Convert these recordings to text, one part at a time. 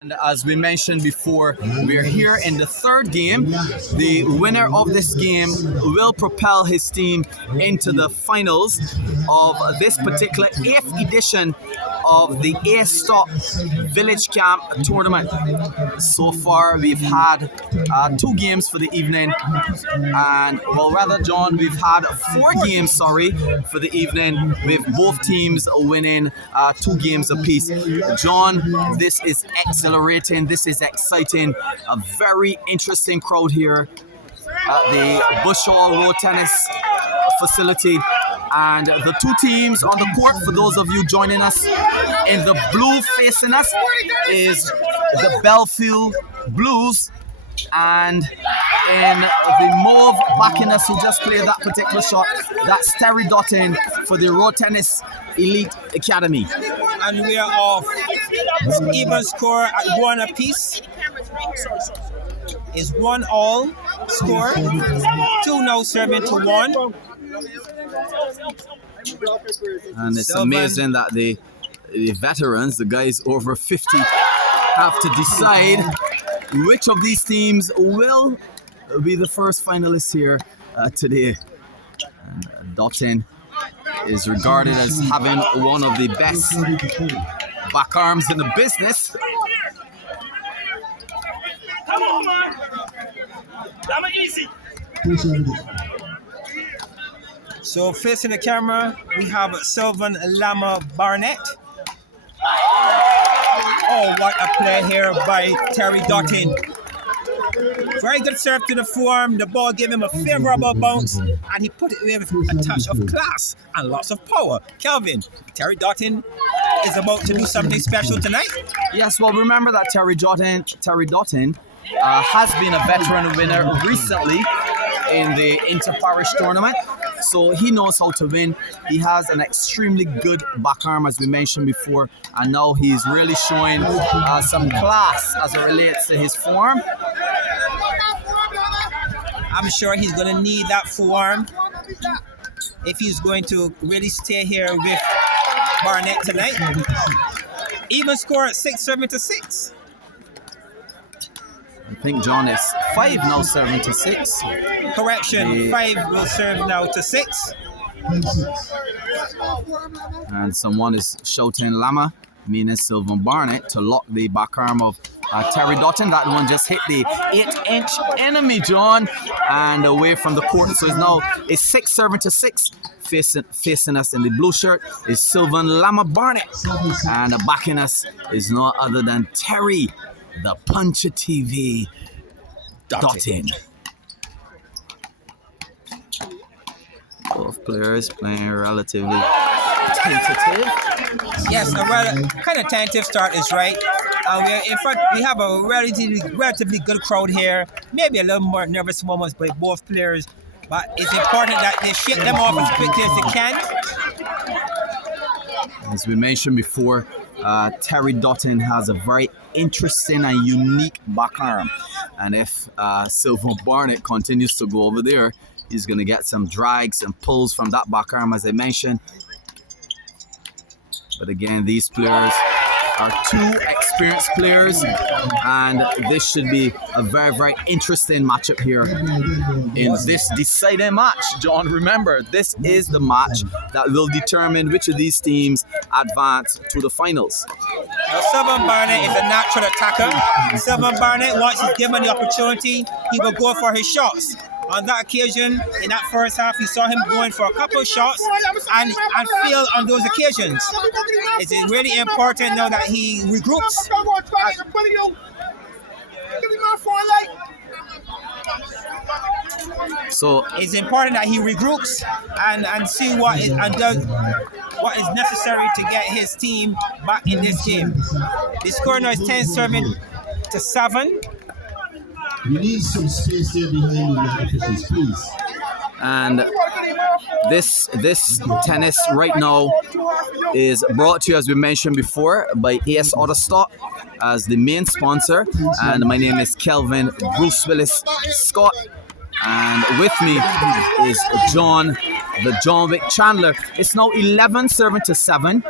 And as we mentioned before, we're here in the third game. The winner of this game will propel his team into the finals of this particular 8th edition of the A-Stop Village Camp Tournament. So far, we've had 2 games for the evening, and John, we've had 4 games, for the evening, with both teams winning 2 games apiece. John, this is exhilarating, this is exciting, a very interesting crowd here at the Bushall Road Tennis facility. And the 2 teams on the court, for those of you joining us, in the blue facing us is the Belfield Blues, and in the mauve backing us, who just played that particular shot, that's Terry Dottin for the Road Tennis Elite Academy. And we are off. Even score at 1 apiece. Is 1-all score. 2 now serving to 1. And it's amazing that the veterans, the guys over 50, have to decide which of these teams will be the first finalists here today. And Dottin is regarded as having one of the best back arms in the business. Come on, man. That's easy. So facing the camera, we have Sylvan Barnett. Oh, what a play here by Terry Dottin. Very good serve to the forearm. The ball gave him a favorable bounce, and he put it with a touch of class and lots of power. Kelvin, Terry Dottin is about to do something special tonight. Yes, well, remember that Terry Dottin has been a veteran winner recently in the inter-parish tournament, so he knows how to win. He has an extremely good back arm, as we mentioned before, and now he's really showing some class as it relates to his form. I'm sure he's going to need that forearm if he's going to really stay here with Barnett tonight. Even score at 6-7-6. I think John is 5 now, 7-6. Correction, 5 will serve now to 6. And someone is shouting Lama, meaning Sylvan Barnett, to lock the back arm of Terry Dottin. That one just hit the 8-inch enemy, John, and away from the court. So it's 6-7-6. Facing us in the blue shirt is Sylvan Barnett, and backing us is no other than Terry, the Puncher TV, Dottin. Both players playing relatively tentative. Yes, a kind of tentative start is right. In front, we have a relatively good crowd here. Maybe a little more nervous moments by both players, but it's important that they shake them off as quickly as they can. As we mentioned before, Terry Dottin has a very interesting and unique back arm, and if Sylvan Barnett continues to go over there, he's going to get some drags and pulls from that back arm, as I mentioned. But again, these players are 2 experienced players, and this should be a very, very interesting matchup here in this deciding match. John, remember, this is the match that will determine which of these teams advance to the finals. Now, Sylvan Barnett is a natural attacker. Sylvan Barnett, once he's given the opportunity, he will go for his shots. On that occasion, in that first half, you saw him going for a couple of shots and failed on those occasions. It's really important now that he regroups. So it's important that he regroups and see what is necessary to get his team back in this game. The score now is 10-7. You need some space there behind the officials, please. And this tennis right now is brought to you, as we mentioned before, by AS Autostop as the main sponsor. And my name is Kelvin Bruce Willis Scott. And with me is John, the John Wick Chandler. It's now 11-7.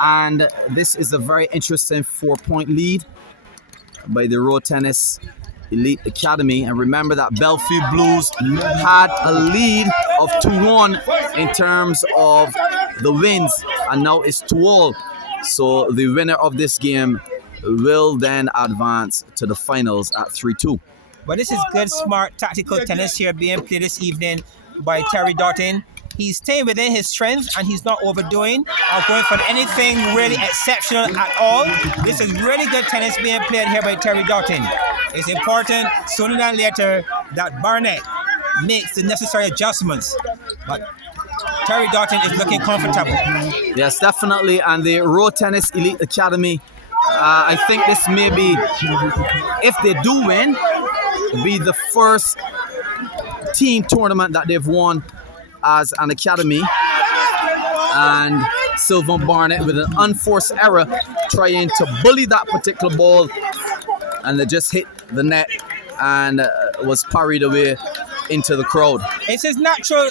And this is a very interesting 4-point lead by the Road Tennis Elite Academy. And remember that Bellevue Blues had a lead of 2-1 in terms of the wins, and now it's 2-all. So the winner of this game will then advance to the finals at 3-2. But this is good, smart, tactical tennis here being played this evening by Terry Dottin. He's staying within his strength and he's not overdoing or going for anything really exceptional at all. This is really good tennis being played here by Terry Dottin. It's important sooner than later that Barnett makes the necessary adjustments. But Terry Dottin is looking comfortable. Yes, definitely. And the Road Tennis Elite Academy, I think this may be, if they do win, be the first team tournament that they've won as an academy. And Sylvan Barnett with an unforced error trying to bully that particular ball, and they just hit the net and was parried away into the crowd. It's his natural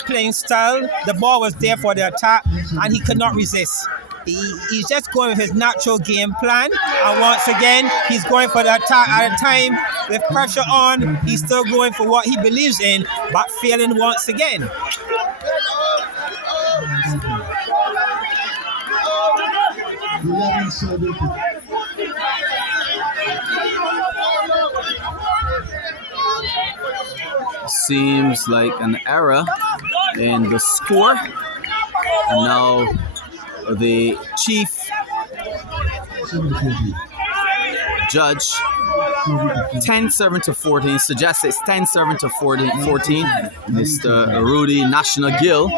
playing style. The ball was there for the attack and he could not resist. He's just going with his natural game plan, and once again he's going for the attack at a time with pressure on. He's still going for what he believes in, but failing once again. Seems like an error in the score, and now the chief judge 10-7-14 suggests it's 10-7-14, Mr. Rudy National Gill.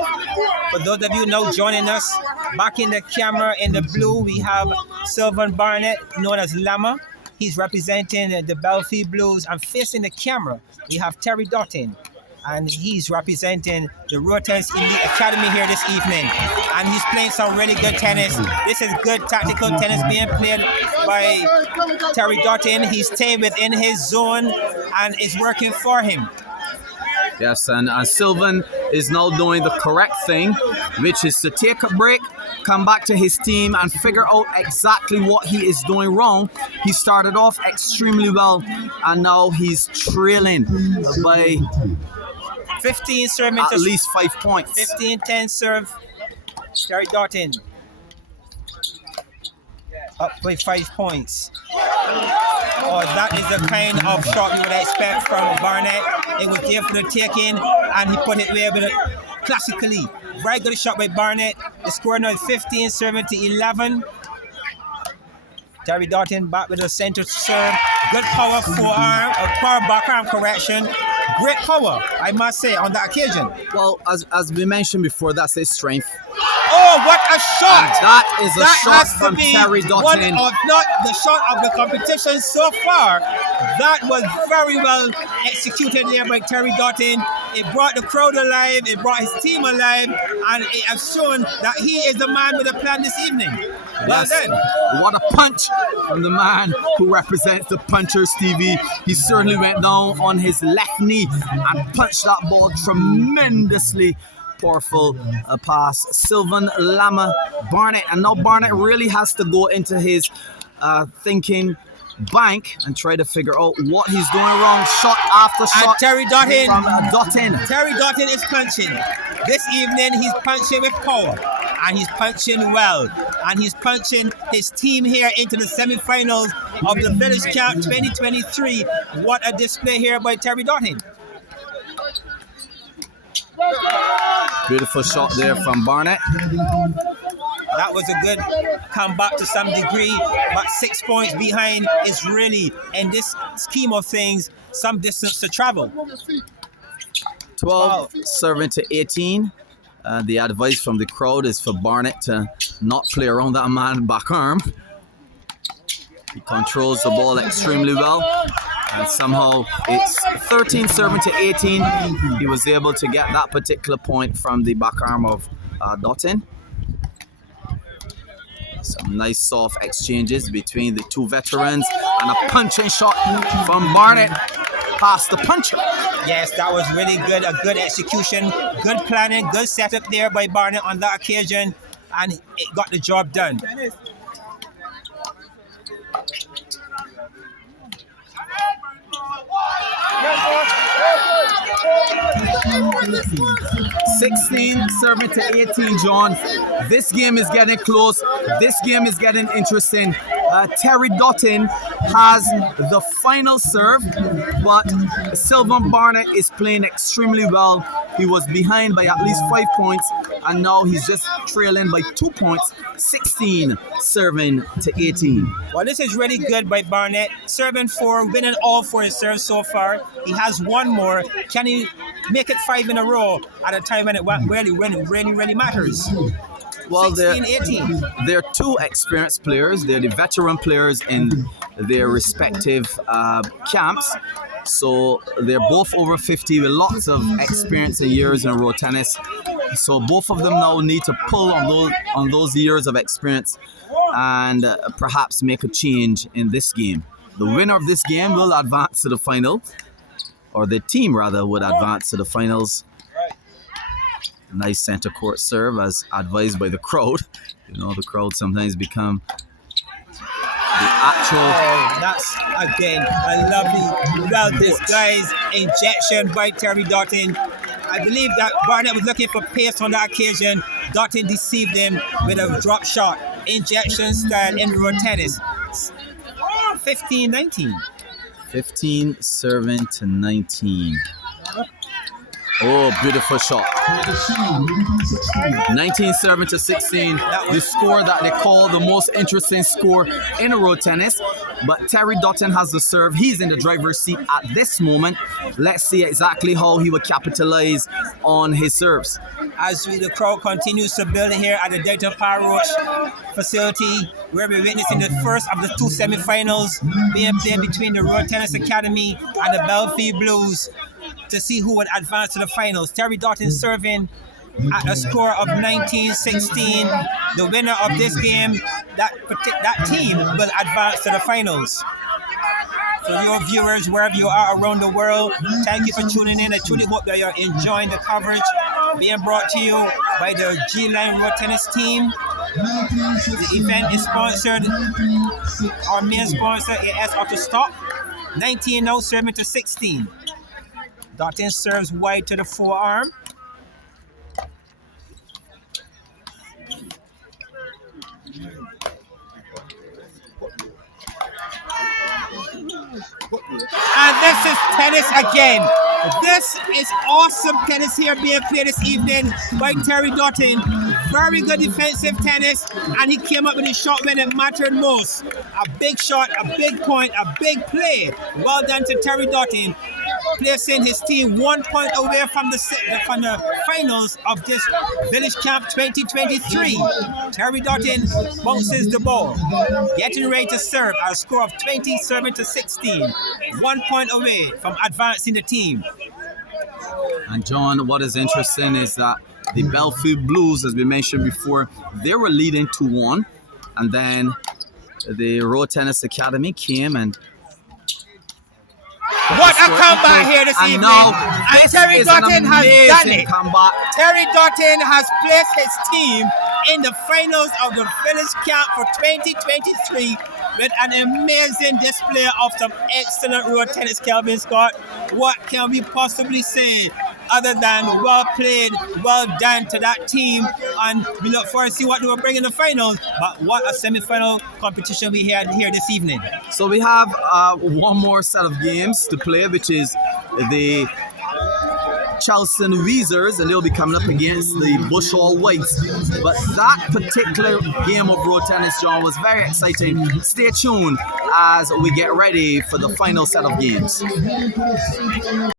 For those of you now joining us, back in the camera in the blue we have Sylvan Barnett, known as Lama. He's representing the Bellevue Blues, and facing the camera we have Terry Dottin, and he's representing the Road Tennis Elite Academy here this evening. And he's playing some really good tennis. This is good tactical tennis being played by Terry Dottin. He's staying within his zone and it's working for him. Yes, and Sylvan is now doing the correct thing, which is to take a break, come back to his team and figure out exactly what he is doing wrong. He started off extremely well and now he's trailing by 15 serving at least 5 points. 15-10 serve. Terry Dottin up by 5 points. Oh, that is the kind of shot you would expect from Barnett. It was there for the taking and he put it away with it classically. Very good shot by Barnett. The score now is 15-11. Terry Dottin back with a center serve. Good power forearm, power backarm correction. Great power, I must say, on that occasion. Well, as we mentioned before, that's his strength. Oh, what a shot! And that is a shot has to from be Terry one Dottin. of, not the shot of the competition so far. That was very well executed there by Terry Dottin. It brought the crowd alive, it brought his team alive, and it has shown that he is the man with a plan this evening. Well done. What a punch from the man who represents the puncher, Stevie. He certainly went down on his left knee and punched that ball tremendously. Powerful pass. Sylvan, Lama, Barnett, and now Barnett really has to go into his thinking bank and try to figure out what he's doing wrong. Shot after shot. And Terry Dottin from Dottin. Terry Dottin is punching. This evening he's punching with power. And he's punching well. And he's punching his team here into the semifinals of the Village Cup 2023. What a display here by Terry Dottin. Beautiful shot there from Barnett. That was a good comeback to some degree, but 6 points behind is really, in this scheme of things, some distance to travel. 12-18. The advice from the crowd is for Barnett to not play around that man back arm. He controls the ball extremely well. And somehow it's 13-18. He was able to get that particular point from the back arm of Dottin. Some nice soft exchanges between the two veterans, and a punching shot from Barnett past the puncher. Yes, that was really good. A good execution, good planning, good setup there by Barnett on that occasion, and it got the job done. $16 serving to 18, John. This game is getting close. This game is getting interesting. Terry Dottin has the final serve, but Sylvan Barnett is playing extremely well. He was behind by at least 5 points, and now he's just trailing by 2 points. 16 serving to 18. Well, this is really good by Barnett. Serving 4, winning all 4 his serves so far. He has 1 more. Can he make it 5 in a row at a time when it really matters? Well, 16-18. they're 2 experienced players. They're the veteran players in their respective camps. So they're both over 50 with lots of experience and years in road tennis. So both of them now need to pull on those years of experience and perhaps make a change in this game. The winner of this game will advance to the final, or the team rather would advance to the finals. Nice center court serve as advised by the crowd. You know, the crowd sometimes become the actual... Oh, that's, again, a lovely, well-disguised injection by Terry Dottin. I believe that Barnett was looking for pace on that occasion. Dottin deceived him with a drop shot. Injection style in road tennis. 15-19. 15 serving to 19. Oh, beautiful shot. 19 serving to 16. The score that they call the most interesting score in road tennis. But Terry Dottin has the serve. He's in the driver's seat at this moment. Let's see exactly how he will capitalize on his serves. As the crowd continues to build here at the Dalton Roach facility, where we're witnessing the first of the 2 semifinals being played between the Road Tennis Academy and the Belfield Blues, to see who would advance to the finals. Terry Dottin serving at a score of 19-16. The winner of this game, that team will advance to the finals. For your viewers, wherever you are around the world, thank you for tuning in. I truly hope that you're enjoying the coverage being brought to you by the G-Line Road Tennis team. The event is sponsored, our main sponsor, AS Auto Stop. 19 now serving to 16. Dottin serves wide to the forearm. And this is tennis again. This is awesome tennis here being played this evening by Terry Dottin. Very good defensive tennis, and he came up with a shot when it mattered most. A big shot, a big point, a big play. Well done to Terry Dottin, placing his team 1 point away from the finals of this Village Camp 2023. Terry Dottin bounces the ball, getting ready to serve at a score of 20 serving to 16. 1 point away from advancing the team. And John, what is interesting is that the Belfield Blues, as we mentioned before, they were leading 2-1, and then the Road Tennis Academy came and what a comeback here this evening. And Terry Dottin has done it. Comeback. Terry Dottin has placed his team in the finals of the Village Camp for 2023 with an amazing display of some excellent road tennis, Kelvin Scott. What can we possibly say other than well played, well done to that team, and we look forward to see what they will bring in the finals. But what a semi-final competition we had here this evening. So we have one more set of games to play, which is the Charleston Weezers, and they'll be coming up against the Bushall Whites. But that particular game of road tennis, John, was very exciting. Stay tuned as we get ready for the final set of games.